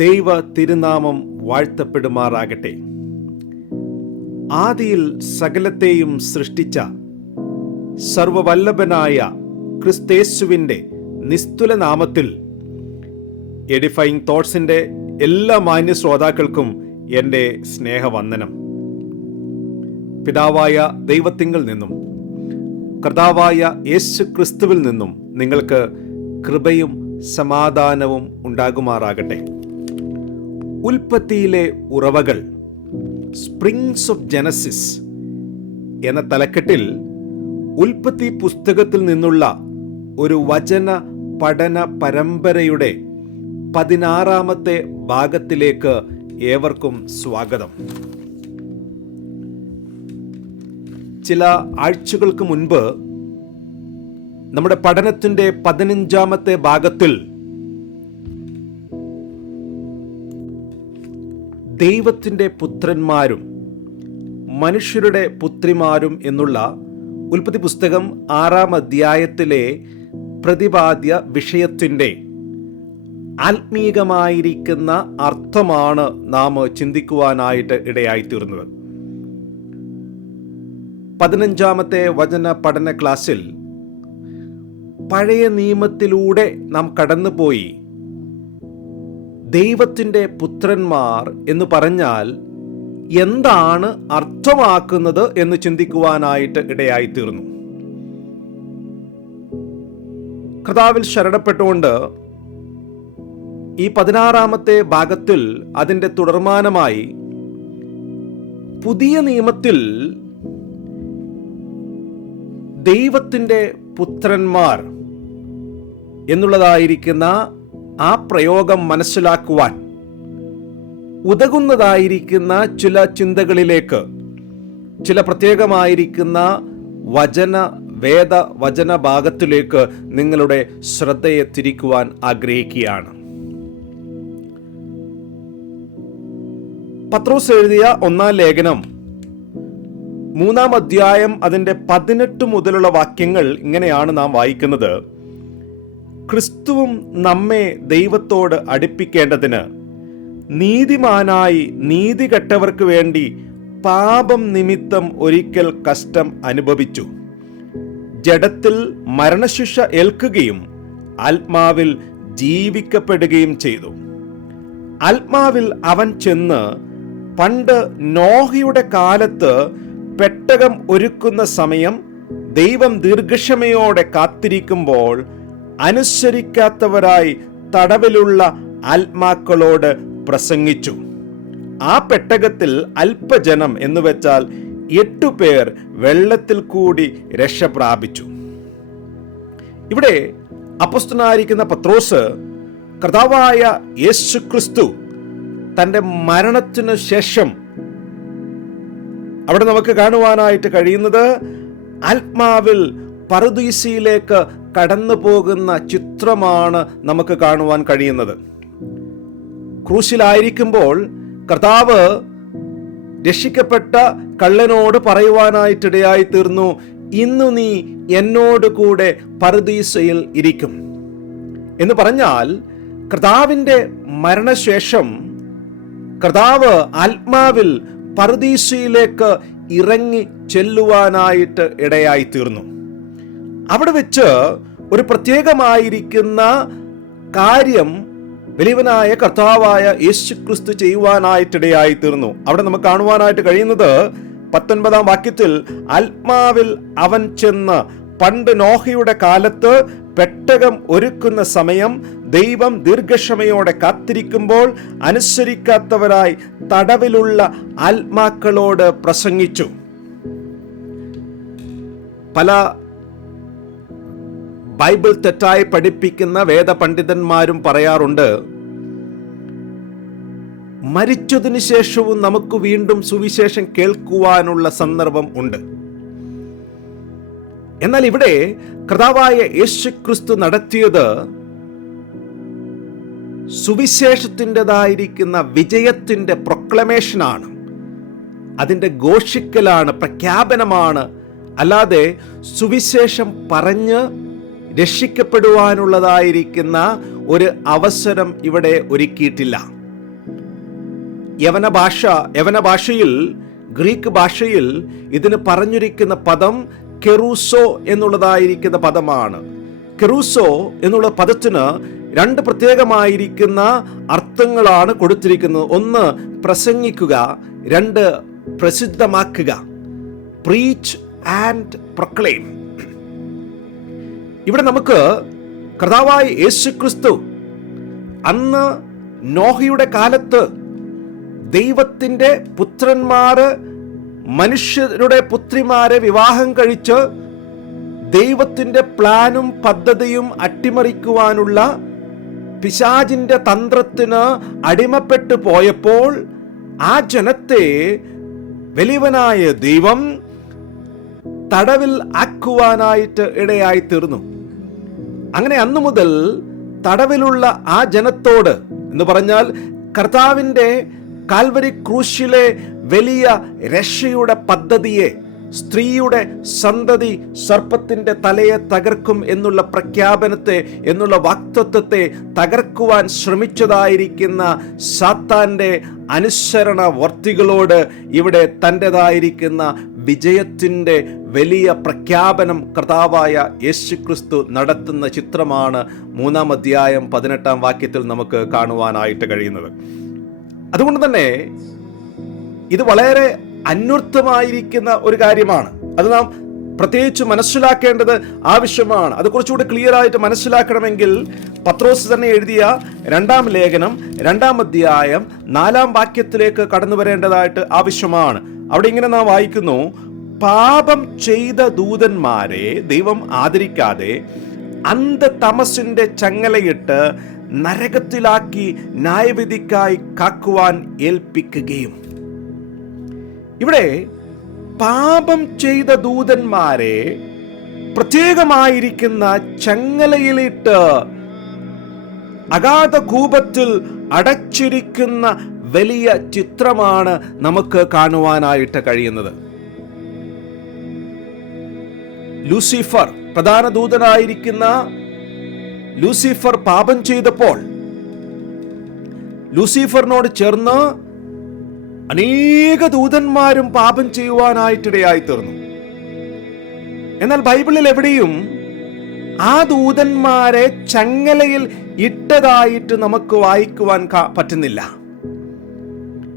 ദൈവ തിരുനാമം വാഴ്ത്തപ്പെടുമാറാകട്ടെ. ആദിയിൽ സകലത്തെയും സൃഷ്ടിച്ച സർവവല്ലഭനായ ക്രിസ്തേശുവിൻ്റെ നിസ്തുല നാമത്തിൽ എഡിഫൈങ് തോട്ട്സിൻ്റെ എല്ലാ മാന്യ ശ്രോതാക്കൾക്കും എൻ്റെ സ്നേഹവന്ദനം. പിതാവായ ദൈവത്തിങ്കൽ നിന്നും കർത്താവായ യേശു ക്രിസ്തുവിൽ നിന്നും നിങ്ങൾക്ക് കൃപയും സമാധാനവും ഉണ്ടാകുമാറാകട്ടെ. ഉൽപ്പത്തിയിലെ ഉറവകൾ, സ്പ്രിങ്സ് ഓഫ് ജനസിസ് എന്ന തലക്കെട്ടിൽ ഉൽപ്പത്തി പുസ്തകത്തിൽ നിന്നുള്ള ഒരു വചന പഠന പരമ്പരയുടെ 16-ാമത്തെ ഭാഗത്തിലേക്ക് ഏവർക്കും സ്വാഗതം. ചില ആഴ്ചകൾക്ക് മുൻപ് നമ്മുടെ പഠനത്തിൻ്റെ 15-ാമത്തെ ഭാഗത്തിൽ ദൈവത്തിൻ്റെ പുത്രന്മാരും മനുഷ്യരുടെ പുത്രിമാരും എന്നുള്ള ഉൽപ്പത്തി പുസ്തകം 6-ാം അധ്യായത്തിലെ പ്രതിപാദ്യ വിഷയത്തിൻ്റെ ആത്മീകമായിരിക്കുന്ന അർത്ഥമാണ് നാം ചിന്തിക്കുവാനായിട്ട് ഇടയായിത്തീർന്നത്. 15-ാമത്തെ വചന പഠന ക്ലാസ്സിൽ പഴയ നിയമത്തിലൂടെ നാം കടന്നുപോയി ദൈവത്തിൻ്റെ പുത്രന്മാർ എന്ന് പറഞ്ഞാൽ എന്താണ് അർത്ഥമാക്കുന്നത് എന്ന് ചിന്തിക്കുവാനായിട്ട് ഇടയായിത്തീർന്നു. കർത്താവിൽ ശരണപ്പെട്ടുകൊണ്ട് ഈ 16-ാമത്തെ ഭാഗത്തിൽ അതിൻ്റെ തുടർമാനമായി പുതിയ നിയമത്തിൽ ദൈവത്തിൻ്റെ പുത്രന്മാർ എന്നുള്ളതായിരിക്കുന്ന ആ പ്രയോഗം മനസ്സിലാക്കുവാൻ ഉതകുന്നതായിരിക്കുന്ന ചില ചിന്തകളിലേക്ക്, ചില പ്രത്യേകമായിരിക്കുന്ന വചന ഭാഗത്തിലേക്ക് നിങ്ങളുടെ ശ്രദ്ധയെ തിരിക്കുവാൻ ആഗ്രഹിക്കുകയാണ്. പത്രോസ് എഴുതിയ 1-ാം ലേഖനം 3-ാം അധ്യായം അതിൻ്റെ 18 മുതലുള്ള വാക്യങ്ങൾ ഇങ്ങനെയാണ് നാം വായിക്കുന്നത്. ക്രിസ്തുവും നമ്മെ ദൈവത്തോട് അടുപ്പിക്കേണ്ടതിന് നീതിമാനായി നീതി കെട്ടവർക്ക് വേണ്ടി പാപം നിമിത്തം ഒരിക്കൽ കഷ്ടം അനുഭവിച്ചു. ജഡത്തിൽ മരണശിക്ഷ ഏൽക്കുകയും ആത്മാവിൽ ജീവിക്കപ്പെടുകയും ചെയ്തു. ആത്മാവിൽ അവൻ ചെന്ന് പണ്ട് നോഹയുടെ കാലത്ത് പെട്ടകം ഒരുക്കുന്ന സമയം ദൈവം ദീർഘക്ഷമയോടെ കാത്തിരിക്കുമ്പോൾ അനുസരിക്കാത്തവരായി തടവിലുള്ള ആത്മാക്കളോട് പ്രസംഗിച്ചു. ആ പെട്ടകത്തിൽ അല്പജനം എന്ന് വെച്ചാൽ 8 പേർ വെള്ളത്തിൽ കൂടി രക്ഷ പ്രാപിച്ചു. ഇവിടെ അപ്പോസ്തലനായിരിക്കുന്ന പത്രോസ് കർത്താവായ യേശു ക്രിസ്തു തൻ്റെ മരണത്തിനു ശേഷം അവിടെ നമുക്ക് കാണുവാനായിട്ട് കഴിയുന്നത് ആത്മാവിൽ പറുദീസയിലേക്ക് കടന്നു പോകുന്ന ചിത്രമാണ് നമുക്ക് കാണുവാൻ കഴിയുന്നത്. ക്രൂശിലായിരിക്കുമ്പോൾ കർത്താവ് രക്ഷിക്കപ്പെട്ട കള്ളനോട് പറയുവാനായിട്ടിടയായി തീർന്നു, ഇന്നു നീ എന്നോട് കൂടെ പറുദീസയിൽ ഇരിക്കും എന്ന് പറഞ്ഞാൽ കർത്താവിൻ്റെ മരണശേഷം കർത്താവ് ആത്മാവിൽ പറുദീസയിലേക്ക് ഇറങ്ങി ചെല്ലുവാനായിട്ട് ഇടയായി തീർന്നു. അവിടെ വെച്ച് ഒരു പ്രത്യേകമായിരിക്കുന്ന കാര്യം വലിയവനായ കർത്താവായ യേശു ക്രിസ്തു ചെയ്യുവാനായിട്ടിടയായി തീർന്നു. അവിടെ നമുക്ക് കാണുവാനായിട്ട് കഴിയുന്നത് 19-ാം വാക്യത്തിൽ ആത്മാവിൽ അവൻ ചെന്ന് പണ്ട് നോഹയുടെ കാലത്ത് പെട്ടകം ഒരുക്കുന്ന സമയം ദൈവം ദീർഘക്ഷമയോടെ കാത്തിരിക്കുമ്പോൾ അനുസരിക്കാത്തവരായി തടവിലുള്ള ആത്മാക്കളോട് പ്രസംഗിച്ചു. പല ബൈബിൾ തെറ്റായി പഠിപ്പിക്കുന്ന വേദപണ്ഡിതന്മാരും പറയാറുണ്ട്, മരിച്ചതിനു ശേഷവും നമുക്ക് വീണ്ടും സുവിശേഷം കേൾക്കുവാനുള്ള സന്ദർഭം ഉണ്ട്. എന്നാൽ ഇവിടെ കർത്താവായ യേശു ക്രിസ്തു നടത്തിയത് സുവിശേഷത്തിൻ്റെതായിരിക്കുന്ന വിജയത്തിൻ്റെ പ്രൊക്ലമേഷനാണ്, അതിൻ്റെ ഘോഷിക്കലാണ്, പ്രഖ്യാപനമാണ്. അല്ലാതെ സുവിശേഷം പറഞ്ഞ് രക്ഷിക്കപ്പെടുവാനുള്ളതായിരിക്കുന്ന ഒരു അവസരം ഇവിടെ ഒരുക്കിയിട്ടില്ല. യവന ഭാഷയിൽ, ഗ്രീക്ക് ഭാഷയിൽ ഇതിന് പറഞ്ഞിരിക്കുന്ന പദം കെറൂസോ എന്നുള്ളതായിരിക്കുന്ന പദമാണ്. കെറൂസോ എന്നുള്ള പദത്തിന് രണ്ട് പ്രത്യേകമായിരിക്കുന്ന അർത്ഥങ്ങളാണ് കൊടുത്തിരിക്കുന്നത്. ഒന്ന്, പ്രസംഗിക്കുക; രണ്ട്, പ്രസിദ്ധമാക്കുക. Preach and proclaim. ഇവിടെ നമുക്ക് കർത്താവായ യേശുക്രിസ്തു അന്ന് നോഹയുടെ കാലത്ത് ദൈവത്തിൻ്റെ പുത്രന്മാര് മനുഷ്യരുടെ പുത്രിമാരെ വിവാഹം കഴിച്ച് ദൈവത്തിൻ്റെ പ്ലാനും പദ്ധതിയും അട്ടിമറിക്കുവാനുള്ള പിശാചിന്റെ തന്ത്രത്തിന് അടിമപ്പെട്ടു പോയപ്പോൾ ആ ജനത്തെ വലിയവനായ ദൈവം തടവിൽ ആക്കുവാനായിട്ട് ഇടയായി തീർന്നു. അങ്ങനെ അന്നു മുതൽ തടവിലുള്ള ആ ജനത്തോട് എന്ന് പറഞ്ഞാൽ കർത്താവിൻ്റെ കാൽവരി ക്രൂശിലെ വലിയ രക്ഷയുടെ പദ്ധതിയെ, സ്ത്രീയുടെ സന്തതി സർപ്പത്തിന്റെ തലയെ തകർക്കും എന്നുള്ള പ്രഖ്യാപനത്തെ, എന്നുള്ള വാക്തത്വത്തെ തകർക്കുവാൻ ശ്രമിച്ചതായിരിക്കുന്ന സാത്താന്റെ അനുസരണ വർത്തികളോട് ഇവിടെ തൻ്റെതായിരിക്കുന്ന വിജയത്തിൻ്റെ വലിയ പ്രഖ്യാപനം കർത്താവായ യേശുക്രിസ്തു നടത്തുന്ന ചിത്രമാണ് 3-ാം അധ്യായം 18-ാം വാക്യത്തിൽ നമുക്ക് കാണുവാനായിട്ട് കഴിയുന്നത്. അതുകൊണ്ട് തന്നെ ഇത് വളരെ അന്വർത്ഥമായിരിക്കുന്ന ഒരു കാര്യമാണ്. അത് നാം പ്രത്യേകിച്ച് മനസ്സിലാക്കേണ്ടത് ആവശ്യമാണ്. അത് കുറച്ചുകൂടി ക്ലിയർ ആയിട്ട് മനസ്സിലാക്കണമെങ്കിൽ പത്രോസ് തന്നെ എഴുതിയ 2-ാം ലേഖനം 2-ാം അധ്യായം 4-ാം വാക്യത്തിലേക്ക് കടന്നു വരേണ്ടതായിട്ട് ആവശ്യമാണ്. അവിടെ ഇങ്ങനെ നാം വായിക്കുന്നു: പാപം ചെയ്ത ദൂതന്മാരെ ദൈവം ആദരിക്കാതെ അന്ധതമസിന്റെ ചങ്ങലയിട്ട് നരകത്തിലാക്കി ന്യായവിധിക്കായി കാക്കുവാൻ ഏൽപ്പിക്കുകയും. ഇവിടെ പാപം ചെയ്ത ദൂതന്മാരെ പ്രത്യേകമായിരിക്കുന്ന ചങ്ങലയിലിട്ട് അഗാധ കൂപത്തിൽ അടച്ചിരിക്കുന്ന വലിയ ചിത്രമാണ് നമുക്ക് കാണുവാനായിട്ട് കഴിയുന്നത്. ലൂസിഫർ, പ്രധാന ദൂതനായിരിക്കുന്ന ലൂസിഫർ പാപം ചെയ്തപ്പോൾ ലൂസിഫറിനോട് ചേർന്ന് അനേക ദൂതന്മാരും പാപം ചെയ്യുവാനായിട്ടിടയായി തീർന്നു. എന്നാൽ ബൈബിളിൽ എവിടെയും ആ ദൂതന്മാരെ ചങ്ങലയിൽ ഇട്ടതായിട്ട് നമുക്ക് വായിക്കുവാൻ പറ്റുന്നില്ല.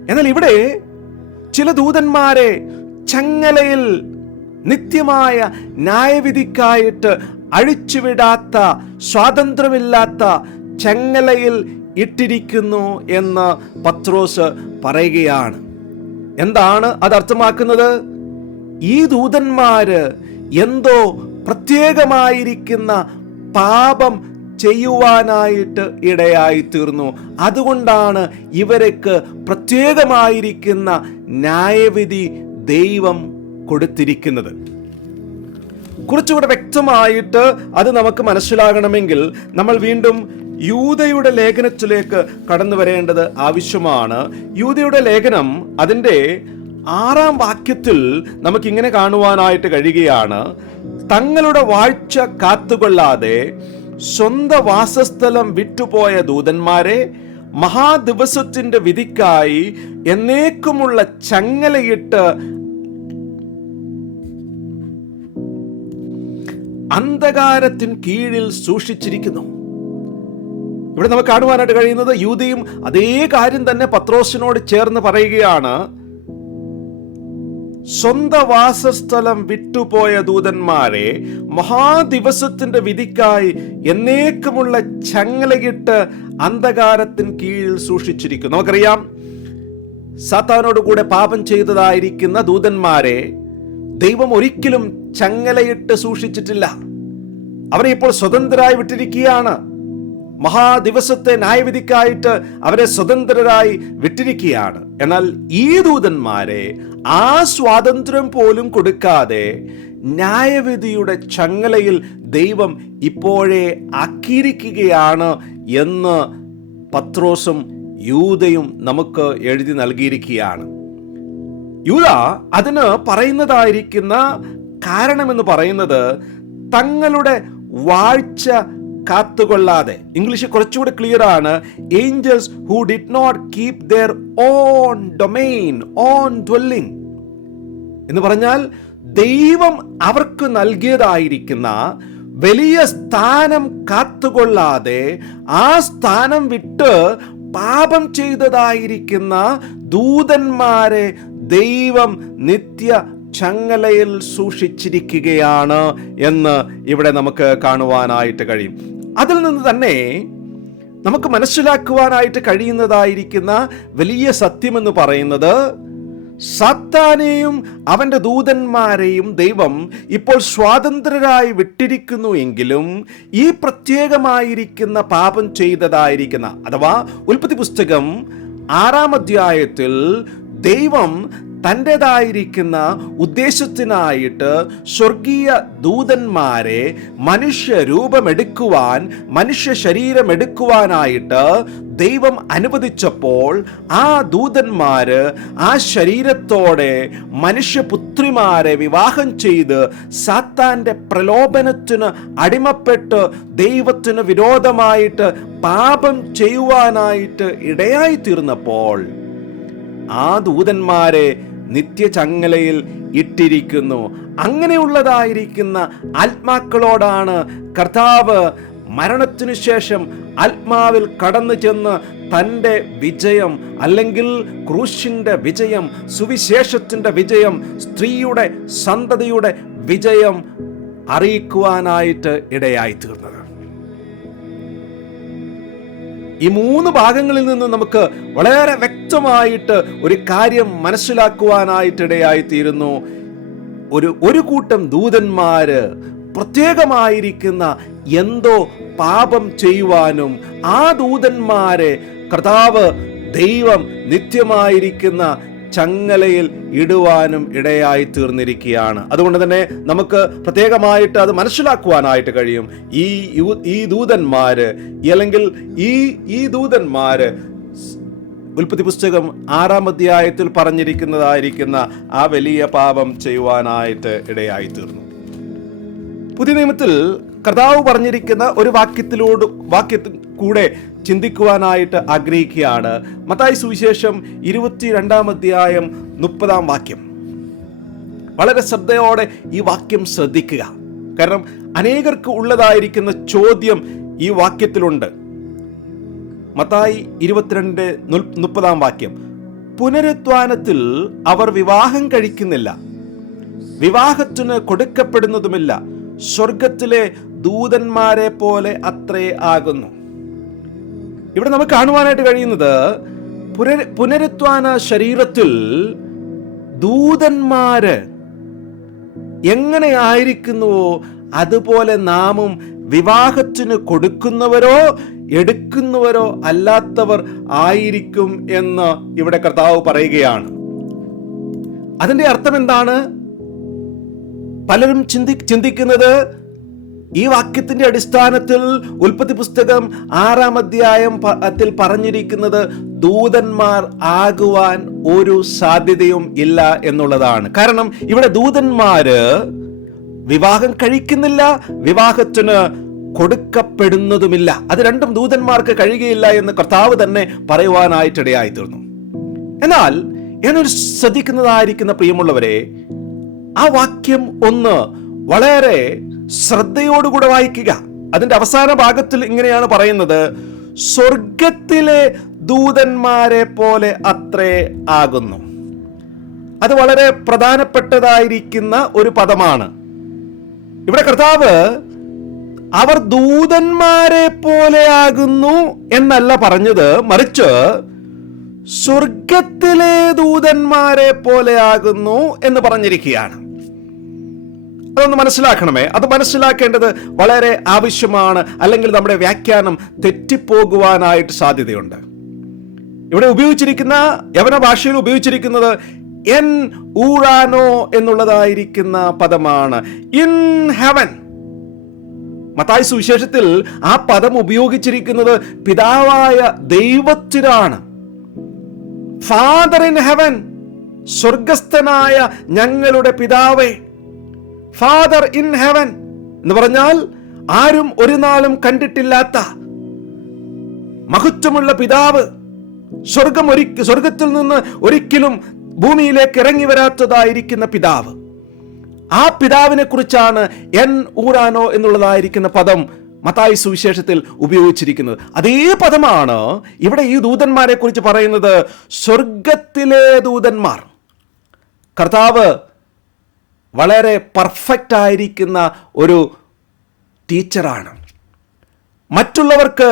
എന്നാൽ ഇവിടെ ചില ദൂതന്മാരെ ചങ്ങലയിൽ നിത്യമായ ന്യായവിധിക്കായിട്ട് അഴിച്ചുവിടാത്ത, സ്വാതന്ത്ര്യമില്ലാത്ത ചങ്ങലയിൽ ഇട്ടിരിക്കുന്നു എന്ന് പത്രോസ് പറയുകയാണ്. എന്താണ് അത് അർത്ഥമാക്കുന്നത്? ഈ ദൂതന്മാര് എന്തോ പ്രത്യേകമായിരിക്കുന്ന പാപം ചെയ്യുവാനായിട്ട് ഇടയായി തീർന്നു. അതുകൊണ്ടാണ് ഇവർക്ക് പ്രത്യേകമായിരിക്കുന്ന ന്യായവിധി ദൈവം കൊടുത്തിരിക്കുന്നത്. കുറച്ചുകൂടെ വ്യക്തമായിട്ട് അത് നമുക്ക് മനസ്സിലാകണമെങ്കിൽ നമ്മൾ വീണ്ടും യൂദയുടെ ലേഖനത്തിലേക്ക് കടന്നു വരേണ്ടത് ആവശ്യമാണ്. യൂദയുടെ ലേഖനം അതിൻ്റെ 6-ാം വാക്യത്തിൽ നമുക്കിങ്ങനെ കാണുവാനായിട്ട് കഴിയുകയാണ്: തങ്ങളുടെ വാഴ്ച കാത്തുകൊള്ളാതെ സ്വന്തം വാസസ്ഥലം വിട്ടുപോയ ദൂതന്മാരെ മഹാദിവസത്തിന്റെ വിധിക്കായി എന്നേക്കുമുള്ള ചങ്ങലയിട്ട് അന്ധകാരത്തിൻ കീഴിൽ സൂക്ഷിച്ചിരിക്കുന്നു. ഇവിടെ നമുക്ക് കാണുവാനായിട്ട് കഴിയുന്നത് യൂദയും അതേ കാര്യം തന്നെ പത്രോസിനോട് ചേർന്ന് പറയുകയാണ്. സ്വന്തം വാസസ്ഥലം വിട്ടുപോയ ദൂതന്മാരെ മഹാദിവസത്തിന്റെ വിധിക്കായി എന്നേക്കുമുള്ള ചങ്ങലയിട്ട് അന്ധകാരത്തിൻ കീഴിൽ സൂക്ഷിച്ചിരിക്കുന്നു. നമുക്കറിയാം, സാത്താനോട് കൂടെ പാപം ചെയ്തതായിരിക്കുന്ന ദൂതന്മാരെ ദൈവം ഒരിക്കലും ചങ്ങലയിട്ട് സൂക്ഷിച്ചിട്ടില്ല. അവരെ ഇപ്പോൾ സ്വതന്ത്രരായി വിട്ടിരിക്കുകയാണ്. മഹാദിവസത്തെ ന്യായവിധിക്കായിട്ട് അവരെ സ്വതന്ത്രരായി വിട്ടിരിക്കുകയാണ്. എന്നാൽ ഈ ദൂതന്മാരെ ആ സ്വാതന്ത്ര്യം പോലും കൊടുക്കാതെ ന്യായവിധിയുടെ ചങ്ങലയിൽ ദൈവം ഇപ്പോഴേ ആക്കിയിരിക്കുകയാണ് എന്ന് പത്രോസും യൂദയും നമുക്ക് എഴുതി നൽകിയിരിക്കുകയാണ്. യൂദ അതിന് പറയുന്നതായിരിക്കുന്ന കാരണമെന്ന് പറയുന്നത് തങ്ങളുടെ വാഴ്ച കാത്തുകൊള്ളാതെ, ഇംഗ്ലീഷ് കുറച്ചുകൂടി ക്ലിയർ ആണ്, angels who did not keep their own domain, own dwelling എന്ന് പറഞ്ഞാൽ ദൈവം അവർക്ക് നൽകിയതായിരിക്കുന്ന വലിയ സ്ഥാനം കാത്തുകൊള്ളാതെ ആ സ്ഥാനം വിട്ട് പാപം ചെയ്തതായിരിക്കുന്ന ദൂതന്മാരെ ദൈവം നിത്യ ചങ്ങലയിൽ സൂക്ഷിച്ചിരിക്കുകയാണ് എന്ന് ഇവിടെ നമുക്ക് കാണുവാനായിട്ട് കഴിയും. അതിൽ നിന്ന് തന്നെ നമുക്ക് മനസ്സിലാക്കുവാനായിട്ട് കഴിയുന്നതായിരിക്കുന്ന വലിയ സത്യമെന്ന് പറയുന്നത്, സാത്താനെയും അവന്റെ ദൂതന്മാരെയും ദൈവം ഇപ്പോൾ സ്വാതന്ത്ര്യരായി വിട്ടിരിക്കുന്നു എങ്കിലും ഈ പ്രത്യേകമായിരിക്കുന്ന പാപം ചെയ്തതായിരിക്കുന്ന, അഥവാ ഉൽപ്പത്തി പുസ്തകം 6-ാം അധ്യായത്തിൽ ദൈവം തൻ്റെതായിരിക്കുന്ന ഉദ്ദേശത്തിനായിട്ട് സ്വർഗീയ ദൂതന്മാരെ മനുഷ്യ രൂപമെടുക്കുവാൻ, മനുഷ്യ ശരീരമെടുക്കുവാനായിട്ട് ദൈവം അനുവദിച്ചപ്പോൾ ആ ദൂതന്മാര് ആ ശരീരത്തോടെ മനുഷ്യപുത്രിമാരെ വിവാഹം ചെയ്ത് സാത്താന്റെ പ്രലോഭനത്തിന് അടിമപ്പെട്ട് ദൈവത്തിന് വിരോധമായിട്ട് പാപം ചെയ്യുവാനായിട്ട് ഇടയായി തീർന്നപ്പോൾ ആ ദൂതന്മാരെ നിത്യചങ്ങലയിൽ ഇട്ടിരിക്കുന്നു. അങ്ങനെയുള്ളതായിരിക്കുന്ന ആത്മാക്കളോടാണ് കർത്താവ് മരണത്തിനു ശേഷം ആത്മാവിൽ കടന്നു ചെന്ന് തൻ്റെ വിജയം, അല്ലെങ്കിൽ ക്രൂശിന്റെ വിജയം, സുവിശേഷത്തിന്റെ വിജയം, സ്ത്രീയുടെ സന്തതിയുടെ വിജയം അറിയിക്കുവാനായിട്ട് ഇടയായി തീർന്നത്. ഈ 3 ഭാഗങ്ങളിൽ നിന്ന് നമുക്ക് വളരെ വ്യക്തമായിട്ട് ഒരു കാര്യം മനസ്സിലാക്കുവാനായിട്ടിടയായി തീരുന്നു. ഒരു കൂട്ടം ദൂതന്മാര് പ്രത്യേകമായിരിക്കുന്ന എന്തോ പാപം ചെയ്യുവാനും ആ ദൂതന്മാരെ കർത്താവ് ദൈവം നിത്യമായിരിക്കുന്ന ചങ്ങലയിൽ ഇടുവാനും ഇടയായി തീർന്നിരിക്കുകയാണ്. അതുകൊണ്ട് തന്നെ നമുക്ക് പ്രത്യേകമായിട്ട് അത് മനസ്സിലാക്കുവാനായിട്ട് കഴിയും. ഈ ദൂതന്മാര്, അല്ലെങ്കിൽ ഈ ദൂതന്മാര് ഉൽപ്പത്തി പുസ്തകം 6-ാം അധ്യായത്തിൽ പറഞ്ഞിരിക്കുന്നതായിരിക്കുന്ന ആ വലിയ പാപം ചെയ്യുവാനായിട്ട് ഇടയായി തീർന്നു. പുതിയ നിയമത്തിൽ കർത്താവ് പറഞ്ഞിരിക്കുന്ന ഒരു വാക്യത്തിൽ കൂടെ ചിന്തിക്കുവാനായിട്ട് ആഗ്രഹിക്കുകയാണ്. മത്തായി സുവിശേഷം 22-ാം അധ്യായം 30-ാം വാക്യം. വളരെ ശ്രദ്ധയോടെ ഈ വാക്യം ശ്രദ്ധിക്കുക. കാരണം അനേകർക്ക് ഉള്ളതായിരിക്കുന്ന ചോദ്യം ഈ വാക്യത്തിലുണ്ട്. മത്തായി 22:30 വാക്യം. പുനരുത്ഥാനത്തിൽ അവർ വിവാഹം കഴിക്കുന്നില്ല, വിവാഹത്തിന് കൊടുക്കപ്പെടുന്നതുമില്ല, സ്വർഗത്തിലെ ദൂതന്മാരെ പോലെ അത്രേ ആകുന്നു. ഇവിടെ നമുക്ക് കാണുവാനായിട്ട് കഴിയുന്നത്, പുനരുത്ഥാന ശരീരത്തിൽ ദൂതന്മാര് എങ്ങനെയായിരിക്കുന്നുവോ അതുപോലെ നാമും വിവാഹത്തിന് കൊടുക്കുന്നവരോ എടുക്കുന്നവരോ അല്ലാത്തവർ ആയിരിക്കും എന്ന് ഇവിടെ കർത്താവ് പറയുകയാണ്. അതിന്റെ അർത്ഥം എന്താണ്? പലരും ചിന്തിക്കുന്നത് ഈ വാക്യത്തിന്റെ അടിസ്ഥാനത്തിൽ ഉൽപ്പത്തി പുസ്തകം 6-ാം അധ്യായത്തിൽ പറഞ്ഞിരിക്കുന്നത് ദൂതന്മാർ ആകുവാൻ ഒരു സാധ്യതയും ഇല്ല എന്നുള്ളതാണ്. കാരണം ഇവിടെ ദൂതന്മാര് വിവാഹം കഴിക്കുന്നില്ല, വിവാഹത്തിന് കൊടുക്കപ്പെടുന്നതുമില്ല. അത് രണ്ടും ദൂതന്മാർക്ക് കഴിയുകയില്ല എന്ന് കർത്താവ് തന്നെ പറയുവാനായിട്ടിടയായി തീർന്നു. എന്നാൽ എന്നൊരു ശ്രദ്ധിക്കുന്നതായിരിക്കുന്ന പ്രിയമുള്ളവരെ, ആ വാക്യം ഒന്ന് വളരെ ശ്രദ്ധയോടുകൂടെ വായിക്കുക. അതിന്റെ അവസാന ഭാഗത്തിൽ ഇങ്ങനെയാണ് പറയുന്നത്, സ്വർഗത്തിലെ ദൂതന്മാരെ പോലെ അത്രേ ആകുന്നു. അത് വളരെ പ്രധാനപ്പെട്ടതായിരിക്കുന്ന ഒരു പദമാണ്. ഇവിടെ കർത്താവ് അവർ ദൂതന്മാരെ പോലെ ആകുന്നു എന്നല്ല പറഞ്ഞത്, മറിച്ച് സ്വർഗത്തിലെ ദൂതന്മാരെ പോലെ ആകുന്നു എന്ന് പറഞ്ഞിരിക്കുകയാണ്. അതൊന്ന് മനസ്സിലാക്കണമേ. അത് മനസ്സിലാക്കേണ്ടത് വളരെ ആവശ്യമാണ്. അല്ലെങ്കിൽ നമ്മുടെ വ്യാഖ്യാനം തെറ്റിപ്പോകുവാനായിട്ട് സാധ്യതയുണ്ട്. ഇവിടെ ഉപയോഗിച്ചിരിക്കുന്ന യവന ഭാഷയിൽ ഉപയോഗിച്ചിരിക്കുന്നത് എൻ ഊറാനോ എന്നുള്ളതായിരിക്കുന്ന പദമാണ്. In heaven. മത്തായി സുവിശേഷത്തിൽ ആ പദം ഉപയോഗിച്ചിരിക്കുന്നത് പിതാവായ ദൈവത്തിനാണ്. ഫാദർ ഇൻ ഹെവൻ, സ്വർഗസ്ഥനായ ഞങ്ങളുടെ പിതാവേ. ഫാദർ ഇൻ ഹെവൻ എന്ന് പറഞ്ഞാൽ ആരും ഒരു നാളും കണ്ടിട്ടില്ലാത്ത മഹത്വമുള്ള പിതാവ്, സ്വർഗത്തിൽ നിന്ന് ഒരിക്കലും ഭൂമിയിലേക്ക് ഇറങ്ങി വരാത്തതായിരിക്കുന്ന പിതാവ്, ആ പിതാവിനെ കുറിച്ചാണ് എൻ ഊറാനോ എന്നുള്ളതായിരിക്കുന്ന പദം മത്തായി സുവിശേഷത്തിൽ ഉപയോഗിച്ചിരിക്കുന്നത്. അതേ പദമാണ് ഇവിടെ ഈ ദൂതന്മാരെ കുറിച്ച് പറയുന്നത്. സ്വർഗത്തിലെ ദൂതന്മാർ. കർത്താവ് വളരെ പെർഫെക്റ്റ് ആയിരിക്കുന്ന ഒരു ടീച്ചറാണ്. മറ്റുള്ളവർക്ക്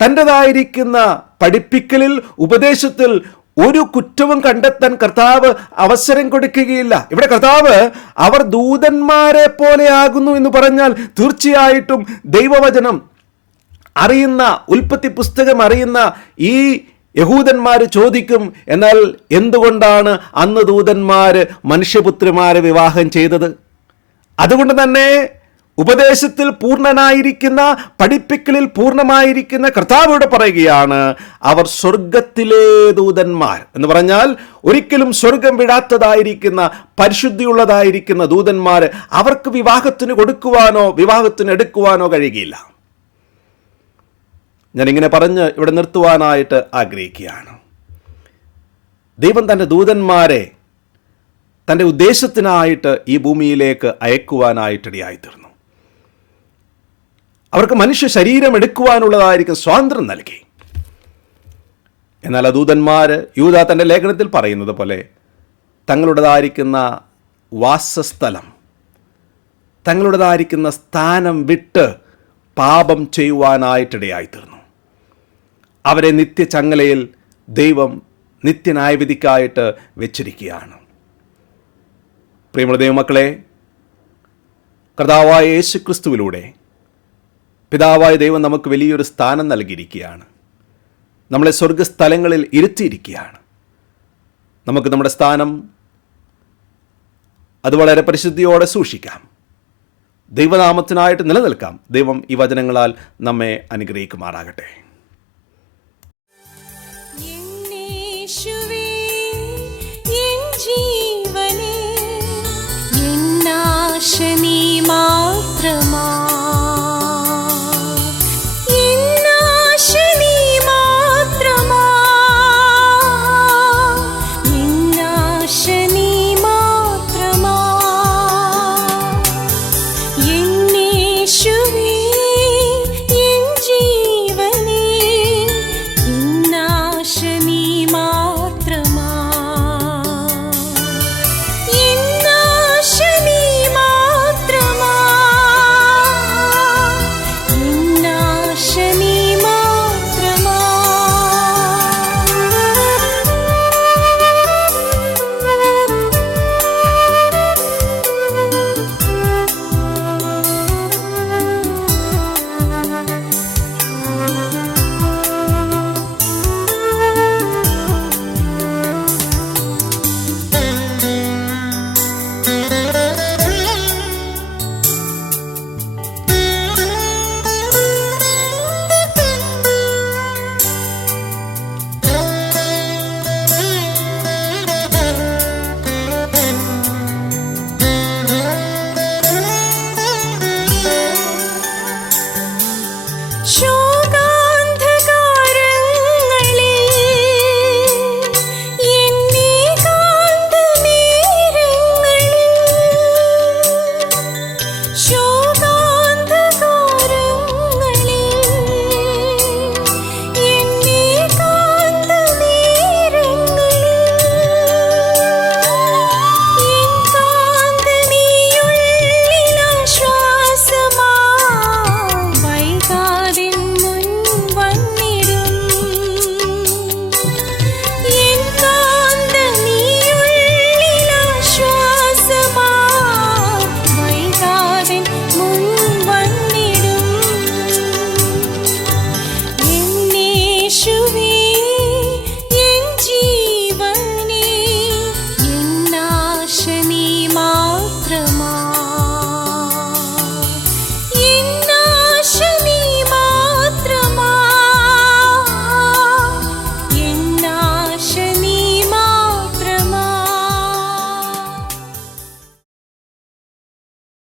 തൻ്റെതായിരിക്കുന്ന പഠിപ്പിക്കലിൽ, ഉപദേശത്തിൽ ഒരു കുറ്റവും കണ്ടെത്താൻ കർത്താവ് അവസരം കൊടുക്കുകയില്ല. ഇവിടെ കർത്താവ് അവർ ദൂതന്മാരെ പോലെയാകുന്നു എന്ന് പറഞ്ഞാൽ തീർച്ചയായിട്ടും ദൈവവചനം അറിയുന്ന, ഉൽപ്പത്തി പുസ്തകം അറിയുന്ന ഈ യഹൂദന്മാർ ചോദിക്കും, എന്നാൽ എന്തുകൊണ്ടാണ് അന്ന് ദൂതന്മാര് മനുഷ്യപുത്രിമാരെ വിവാഹം ചെയ്തത്? അതുകൊണ്ട് തന്നെ ഉപദേശത്തിൽ പൂർണ്ണനായിരിക്കുന്ന, പഠിപ്പിക്കലിൽ പൂർണ്ണമായിരിക്കുന്ന കർത്താവോട് പറയുകയാണ്, അവർ സ്വർഗത്തിലെ ദൂതന്മാർ എന്ന് പറഞ്ഞാൽ ഒരിക്കലും സ്വർഗം വിടാത്തതായിരിക്കുന്ന, പരിശുദ്ധിയുള്ളതായിരിക്കുന്ന ദൂതന്മാർ. അവർക്ക് വിവാഹത്തിന് കൊടുക്കുവാനോ വിവാഹത്തിന് എടുക്കുവാനോ കഴിയുകയില്ല. ഞാനിങ്ങനെ പറഞ്ഞ് ഇവിടെ നിർത്തുവാനായിട്ട് ആഗ്രഹിക്കുകയാണ്. ദൈവം തൻ്റെ ദൂതന്മാരെ തൻ്റെ ഉദ്ദേശത്തിനായിട്ട് ഈ ഭൂമിയിലേക്ക് അയക്കുവാനായിട്ടിടയായിത്തീർന്നു. അവർക്ക് മനുഷ്യ ശരീരം എടുക്കുവാനുള്ളതായിരിക്കും സ്വാതന്ത്ര്യം നൽകി. എന്നാൽ ആ ദൂതന്മാർ, യൂദാ തൻ്റെ ലേഖനത്തിൽ പറയുന്നത് പോലെ, തങ്ങളുടേതായിരിക്കുന്ന വാസസ്ഥലം, തങ്ങളുടേതായിരിക്കുന്ന സ്ഥാനം വിട്ട് പാപം ചെയ്യുവാനായിട്ടിടയായിത്തീർന്നു. അവരെ നിത്യചങ്ങലയിൽ ദൈവം നിത്യന്യായവിധിക്കായിട്ട് വെച്ചിരിക്കുകയാണ്. പ്രിയമുള്ള ദൈവമക്കളെ, കർത്താവായ യേശുക്രിസ്തുവിലൂടെ പിതാവായ ദൈവം നമുക്ക് വലിയൊരു സ്ഥാനം നൽകിയിരിക്കുകയാണ്. നമ്മളെ സ്വർഗസ്ഥലങ്ങളിൽ ഇരുത്തിയിരിക്കുകയാണ്. നമുക്ക് നമ്മുടെ സ്ഥാനം അത് വളരെ പരിശുദ്ധിയോടെ സൂക്ഷിക്കാം. ദൈവനാമത്തിനായിട്ട് നിലനിൽക്കാം. ദൈവം ഈ വചനങ്ങളാൽ നമ്മെ അനുഗ്രഹിക്കുമാറാകട്ടെ.